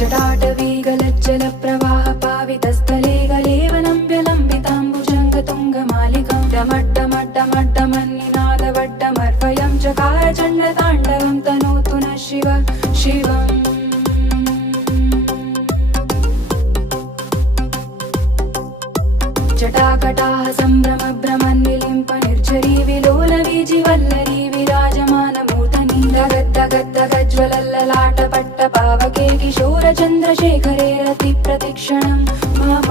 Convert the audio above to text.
जटाटवीगलज्जलप्रवाह पावितस्थले गलेवलम्ब्यलम्बिताम्बुजङ्गतुङ्गमालिकं डमड्डमड्डमड्डमन्निनादवड्डमर्वयं चकार चण्डताण्डवं तनोतु नः शिव शिवम् जटाकटाः सम्भ्रमभ्रमन्निलिम्प निर्झरी विलोलवीजिवल्लरी विराजमानमूर्धनि धगद्धगद्धगज्ज्वलल्ललाटपट्टपावके किशोरचन्द्रशेखरे रतिप्रतिक्षणं मम